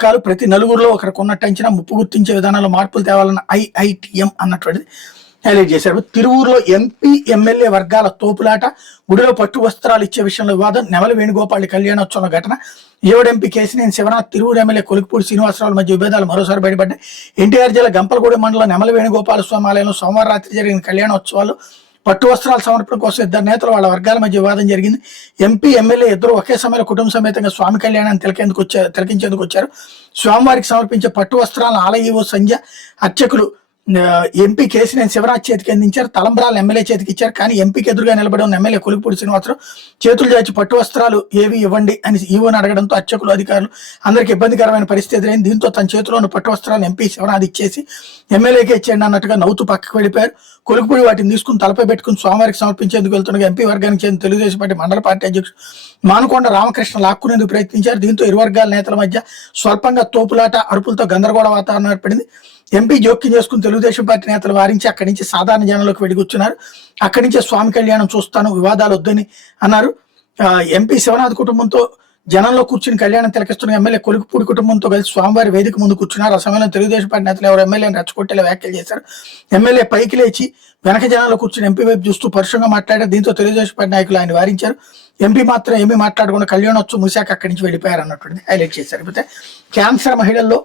చిట్కాలు ప్రతి నలుగురిలో ఒకరికి ఉన్నట్టు అంచనా ముప్పు గుర్తించే విధానాల్లో మార్పులు తేవాలన్న ఐఐటిఎం అన్నటువంటిది హైలైట్ చేశారు. తిరువూరులో ఎంపీ ఎమ్మెల్యే వర్గాల తోపులాట, గుడిలో పట్టు వస్త్రాలు ఇచ్చే విషయంలో వివాదం, నెమలి వేణుగోపాల్ కళ్యాణోత్సవం ఘటన, ఏవడెంపీ కేశినేని శివనాథ్, తిరువూరు ఎమ్మెల్యే కొలికిపూడి శ్రీనివాసరావుల మధ్య విభేదాలు మరోసారి బయటపడ్డాయి. ఎన్టీఆర్ జిల్లా గంపలగూడెం మండలం నెమలి వేణుగోపాల స్వామి ఆలయంలో సోమవారం రాత్రి జరిగిన కళ్యాణోత్సవాలు పట్టు వస్త్రాల సమర్పణ కోసం ఇద్దరు నేతలు వాళ్ళ వర్గాల మధ్య వివాదం జరిగింది. ఎంపీ ఎమ్మెల్యే ఇద్దరు ఒకే సమయంలో కుటుంబ సమేతంగా స్వామి కళ్యాణాన్ని తిలకించేందుకు వచ్చారు. స్వామివారికి సమర్పించే పట్టు వస్త్రాలను ఆలయ ఈవో సంధ్య, అర్చకులు ఎంపీ కేశినేని శివరాజ్ చేతికి అందించారు. తలంబ్రాలు ఎమ్మెల్యే చేతికి ఇచ్చారు. కానీ ఎంపీకి ఎదురుగా నిలబడి ఉన్న ఎమ్మెల్యే కొలికిపూడి శ్రీనివాసరావు చేతులు చాచి పట్టు వస్త్రాలు ఏవి ఇవ్వండి అని ఈవోని అడగడంతో అర్చకులు, అధికారులు అందరికీ ఇబ్బందికరమైన పరిస్థితి ఎదురైంది. దీంతో తన చేతిలో ఉన్న పట్టు వస్త్రాలను ఎంపీ శివనాథ్ ఇచ్చేసి ఎమ్మెల్యేకే ఇచ్చేయండి అన్నట్టుగా నవ్వుతూ పక్కకు వెళ్ళిపోయారు. కొలికిపూడి వాటిని తీసుకుని తలపై పెట్టుకుని స్వామివారికి సమర్పించేందుకు వెళ్తుండగా ఎంపీ వర్గానికి చెందిన తెలుగుదేశం పార్టీ మండల పార్టీ అధ్యక్షుడు మానుకొండ రామకృష్ణ లాక్కునేందుకు ప్రయత్నించారు. దీంతో ఇరు వర్గాల నేతల మధ్య స్వల్పంగా తోపులాట, అరుపులతో గందరగోళ వాతావరణం ఏర్పడింది. ఎంపీ జోక్యం చేసుకుని తెలుగుదేశం పార్టీ నేతలు వారించి అక్కడి నుంచి సాధారణ జనంలోకి వెడిగొచ్చున్నారు. అక్కడి నుంచే స్వామి కళ్యాణం చూస్తాను, వివాదాలు వద్దని అన్నారు. ఎంపీ శివనాథ్ కుటుంబంతో జనంలో కూర్చుని కళ్యాణం తిలకిస్తున్న ఎమ్మెల్యే కొలికిపూడి కుటుంబంతో కలిసి స్వామివారి వేదిక ముందు కూర్చున్నారు. ఆ సమయంలో తెలుగుదేశం పార్టీ నేతలు ఎవరు ఎమ్మెల్యేని రెచ్చగొట్టేలా వ్యాఖ్యలు చేశారు. ఎమ్మెల్యే పైకి లేచి వెనక జనంలో కూర్చుని ఎంపీ వైపు చూస్తూ పరుషంగా మాట్లాడారు. దీంతో తెలుగుదేశం పార్టీ నాయకులు ఆయన వారించారు. ఎంపీ మాత్రం ఏమీ మాట్లాడకుండా కళ్యాణోత్సవం ముసాక అక్కడి నుంచి వెళ్ళిపోయారు అన్నటువంటి హైలైట్ చేశారు. అయితే క్యాన్సర్ మహిళల్లో